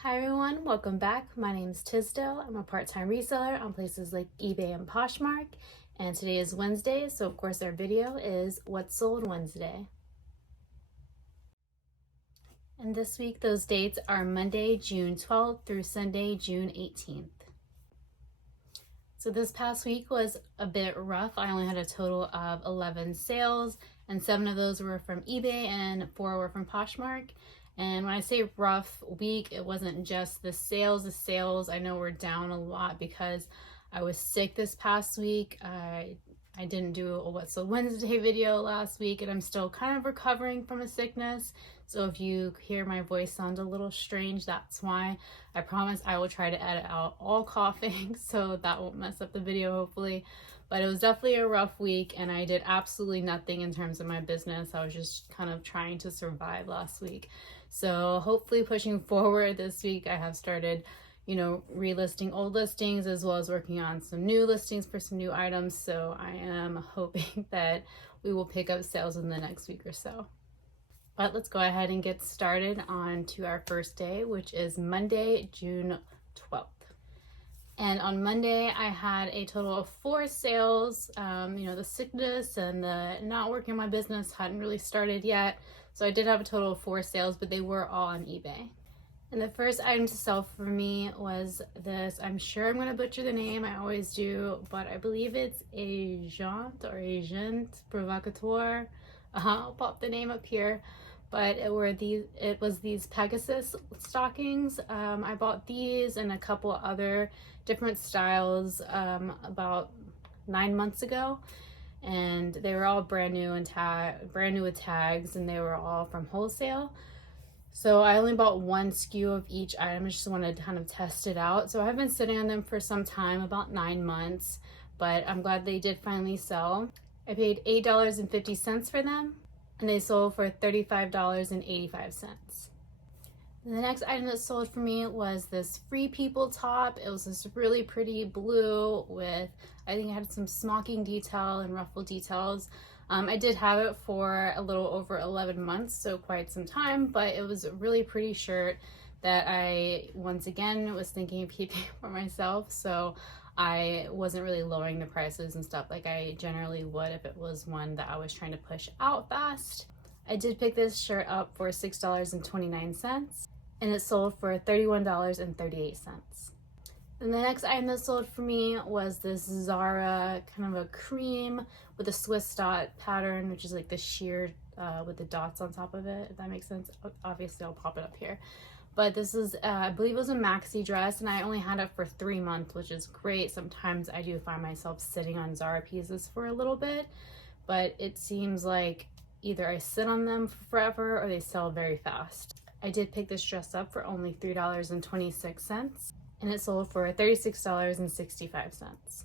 Hi everyone, welcome back. My name is Tisdale. I'm a part-time reseller on places like eBay and Poshmark, and today is Wednesday, so of course our video is What's Sold Wednesday. And this week those dates are Monday, June 12th through Sunday, June 18th. So this past week was a bit rough. I only had a total of 11 sales, and 7 of those were from eBay and 4 were from Poshmark. And when I say rough week, it wasn't just the sales. The sales I know were down a lot because I was sick this past week. I didn't do a What's Sold Wednesday video last week, and I'm still kind of recovering from a sickness. So if you hear my voice sound a little strange, that's why. I promise I will try to edit out all coughing so that won't mess up the video, hopefully. But it was definitely a rough week, and I did absolutely nothing in terms of my business. I was just kind of trying to survive last week. So hopefully pushing forward this week, I have started relisting old listings as well as working on some new listings for some new items. So I am hoping that we will pick up sales in the next week or so. But let's go ahead and get started on to our first day, which is Monday, June 12th. And on Monday, I had a total of 4 sales. The sickness and the not working in my business hadn't really started yet. So I did have a total of 4 sales, but they were all on eBay. And the first item to sell for me was this. I'm sure I'm going to butcher the name. I always do, but I believe it's Agent or Agent Provocateur. I'll pop the name up here. But it was these Pegasus stockings. I bought these and a couple other different styles about 9 months ago, and they were all brand new with tags, and they were all from wholesale. So I only bought 1 SKU of each item. I just wanted to kind of test it out. So I've been sitting on them for some time, about 9 months, but I'm glad they did finally sell. I paid $8.50 for them, and they sold for $35.85. The next item that sold for me was this Free People top. It was this really pretty blue with, I think it had some smocking detail and ruffle details. I did have it for a little over 11 months, so quite some time, but it was a really pretty shirt that I, once again, was thinking of keeping for myself, so I wasn't really lowering the prices and stuff like I generally would if it was one that I was trying to push out fast. I did pick this shirt up for $6.29, and it sold for $31.38. And the next item that sold for me was this Zara kind of a cream with a Swiss dot pattern, which is like the sheer with the dots on top of it, if that makes sense. Obviously, I'll pop it up here. But this is, I believe it was a maxi dress, and I only had it for 3 months, which is great. Sometimes I do find myself sitting on Zara pieces for a little bit, but it seems like either I sit on them forever or they sell very fast. I did pick this dress up for only $3.26, and it sold for $36.65.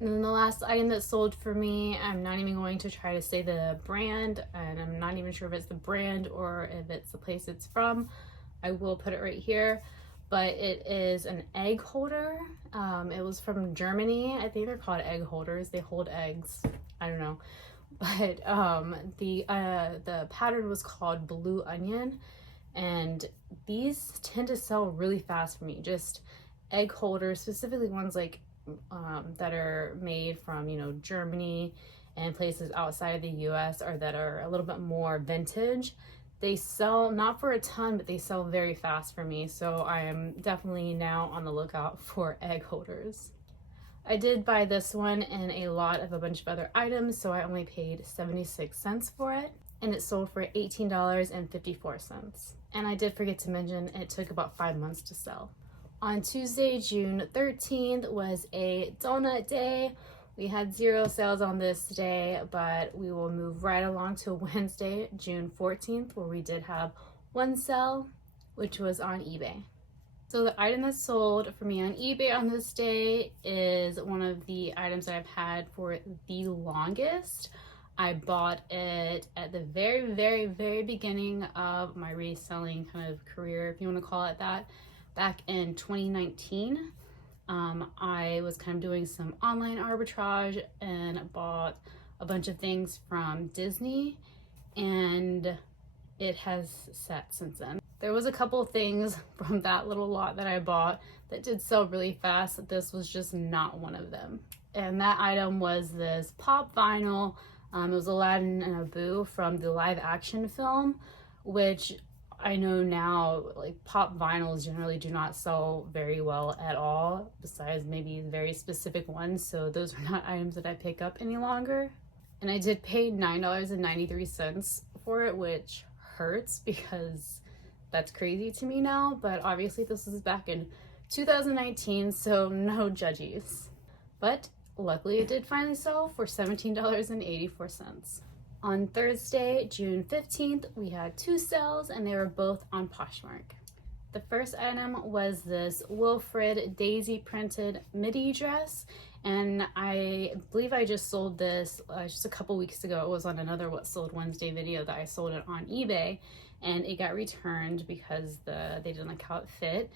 And then the last item that sold for me, I'm not even going to try to say the brand, and I'm not even sure if it's the brand or if it's the place it's from. I will put it right here, but it is an egg holder. It was from Germany. I think they're called egg holders. They hold eggs. I don't know. But the pattern was called Blue Onion, and these tend to sell really fast for me. Just egg holders, specifically ones like that are made from Germany and places outside of the US, or that are a little bit more vintage. They sell not for a ton, but they sell very fast for me. So I am definitely now on the lookout for egg holders. I did buy this one in a lot of a bunch of other items, so I only paid 76 cents for it, and it sold for $18.54. And I did forget to mention it took about 5 months to sell. On Tuesday, June 13th was a donut day. We had 0 sales on this day, but we will move right along to Wednesday, June 14th, where we did have 1 sale, which was on eBay. So the item that sold for me on eBay on this day is one of the items that I've had for the longest. I bought it at the very, very, very beginning of my reselling kind of career, if you want to call it that, back in 2019. I was kind of doing some online arbitrage and bought a bunch of things from Disney, and it has set since then. There was a couple things from that little lot that I bought that did sell really fast. This was just not one of them. And that item was this pop vinyl. It was Aladdin and Abu from the live action film, which I know now, like, pop vinyls generally do not sell very well at all, besides maybe very specific ones. So those are not items that I pick up any longer. And I did pay $9.93 for it, which hurts because that's crazy to me now. But obviously this was back in 2019, so no judgies. But luckily it did finally sell for $17.84. On Thursday, June 15th, we had 2 sales and they were both on Poshmark. The first item was this Wilfred daisy printed midi dress, and I believe I just sold this just a couple weeks ago. It was on another What Sold Wednesday video that I sold it on eBay, and it got returned because they didn't like how it fit.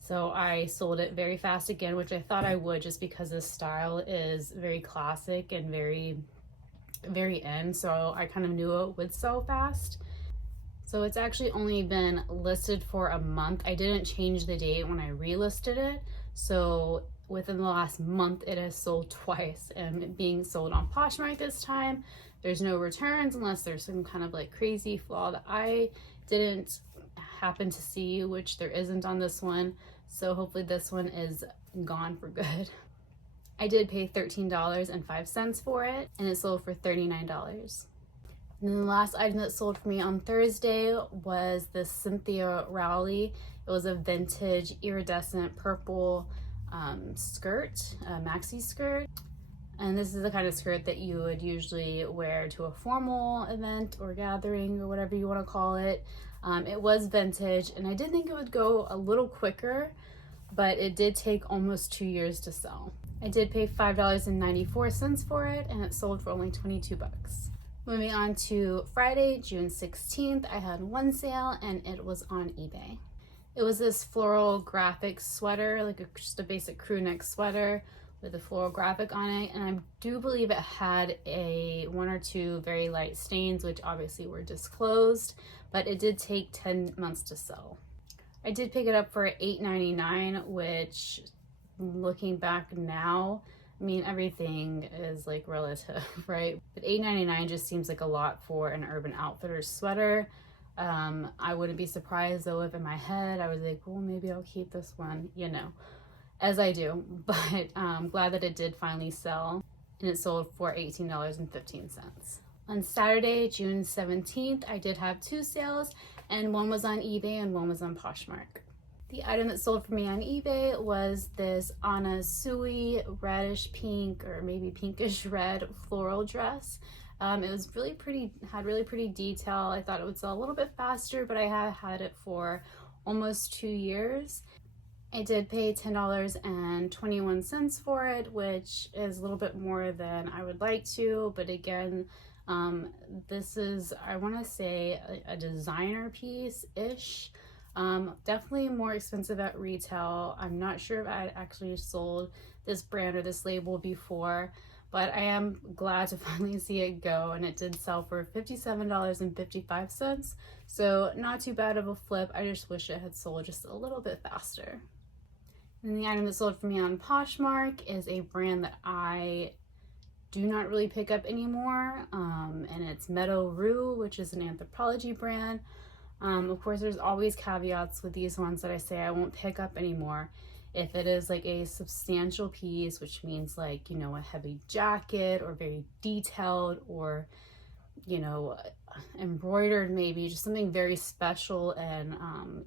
So I sold it very fast again, which I thought I would, just because this style is very classic and very in, so I kind of knew it would sell fast. So it's actually only been listed for a month. I didn't change the date when I relisted it, so within the last month it has sold twice, and being sold on Poshmark this time, there's no returns unless there's some kind of like crazy flaw that I didn't happen to see, which there isn't on this one. So hopefully this one is gone for good. I did pay $13.05 for it, and it sold for $39. And then the last item that sold for me on Thursday was this Cynthia Rowley. It was a vintage iridescent purple skirt, a maxi skirt. And this is the kind of skirt that you would usually wear to a formal event or gathering or whatever you want to call it. It was vintage, and I did think it would go a little quicker, but it did take almost 2 years to sell. I did pay $5.94 for it, and it sold for only 22 bucks. Moving on to Friday, June 16th, I had one sale, and it was on eBay. It was this floral graphic sweater, like just a basic crew neck sweater with a floral graphic on it, and I do believe it had one or two very light stains, which obviously were disclosed, but it did take 10 months to sell. I did pick it up for $8.99, which, looking back now, I mean, everything is like relative, right? But $8.99 just seems like a lot for an Urban Outfitters sweater. I wouldn't be surprised though if in my head I was like, well, maybe I'll keep this one, as I do. But I'm glad that it did finally sell, and it sold for $18.15. On Saturday, June 17th, I did have 2 sales, and one was on eBay and one was on Poshmark. The item that sold for me on eBay was this Anna Sui reddish pink, or maybe pinkish red floral dress. It was really pretty, had really pretty detail. I thought it would sell a little bit faster, but I have had it for almost 2 years. I did pay $10.21 for it, which is a little bit more than I would like to, but again, this is, I want to say, a designer piece-ish. Definitely more expensive at retail. I'm not sure if I actually sold this brand or this label before, but I am glad to finally see it go, and it did sell for $57.55, so not too bad of a flip. I just wish it had sold just a little bit faster. And the item that sold for me on Poshmark is a brand that I do not really pick up anymore, and it's Meadow Rue, which is an Anthropologie brand. Of course, there's always caveats with these ones that I say I won't pick up anymore. If it is like a substantial piece, which means like, a heavy jacket or very detailed or, embroidered, maybe just something very special and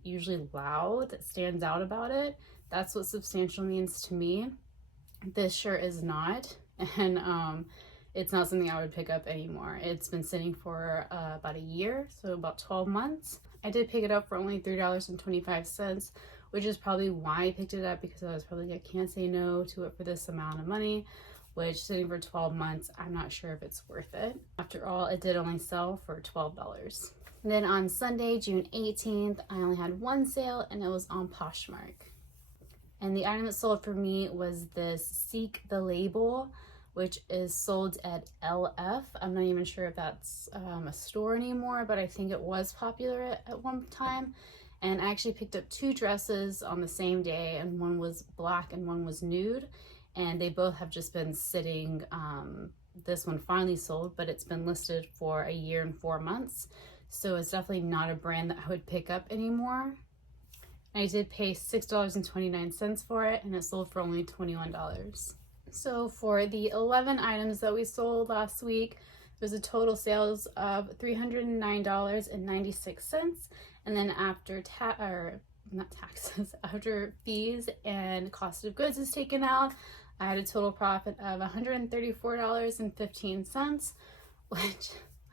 usually loud that stands out about it. That's what substantial means to me. This shirt is not, and it's not something I would pick up anymore. It's been sitting for about a year, so about 12 months. I did pick it up for only $3.25, which is probably why I picked it up, because I was probably like, I can't say no to it for this amount of money, which sitting for 12 months, I'm not sure if it's worth it. After all, it did only sell for $12. And then on Sunday, June 18th, I only had one sale, and it was on Poshmark. And the item that sold for me was this Seek the Label which is sold at LF. I'm not even sure if that's a store anymore, but I think it was popular at one time. And I actually picked up 2 dresses on the same day, and one was black and one was nude, and they both have just been sitting. This one finally sold, but it's been listed for 1 year and 4 months, so it's definitely not a brand that I would pick up anymore. I did pay $6.29 for it, and it sold for only $21. So for the 11 items that we sold last week, there was a total sales of $309.96, and then after not taxes, after fees and cost of goods is taken out, I had a total profit of $134.15, which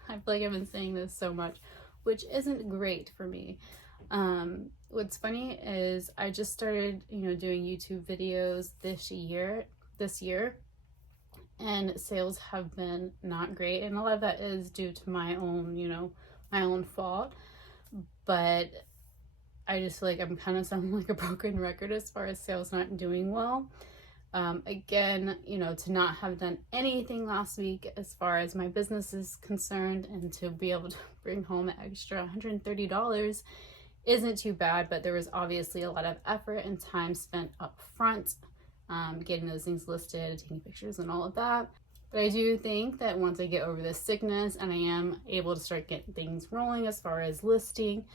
I feel like I've been saying this so much, which isn't great for me. What's funny is I just started, doing YouTube videos this year, and sales have been not great, and a lot of that is due to my own, my own fault. But I just feel like I'm kind of sounding like a broken record as far as sales not doing well. Again, to not have done anything last week as far as my business is concerned, and to be able to bring home an extra $130 isn't too bad, but there was obviously a lot of effort and time spent up front, getting those things listed, taking pictures and all of that. But I do think that once I get over this sickness and I am able to start getting things rolling as far as listing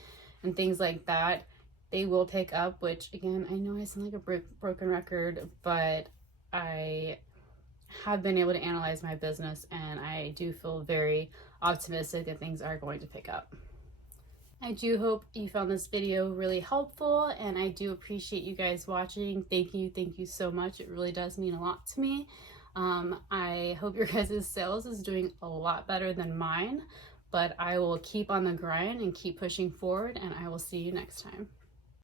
and things like that, they will pick up, which again, I know I sound like a broken record, but I have been able to analyze my business, and I do feel very optimistic that things are going to pick up. I do hope you found this video really helpful, and I do appreciate you guys watching. Thank you so much. It really does mean a lot to me. I hope your guys' sales is doing a lot better than mine, but I will keep on the grind and keep pushing forward, and I will see you next time.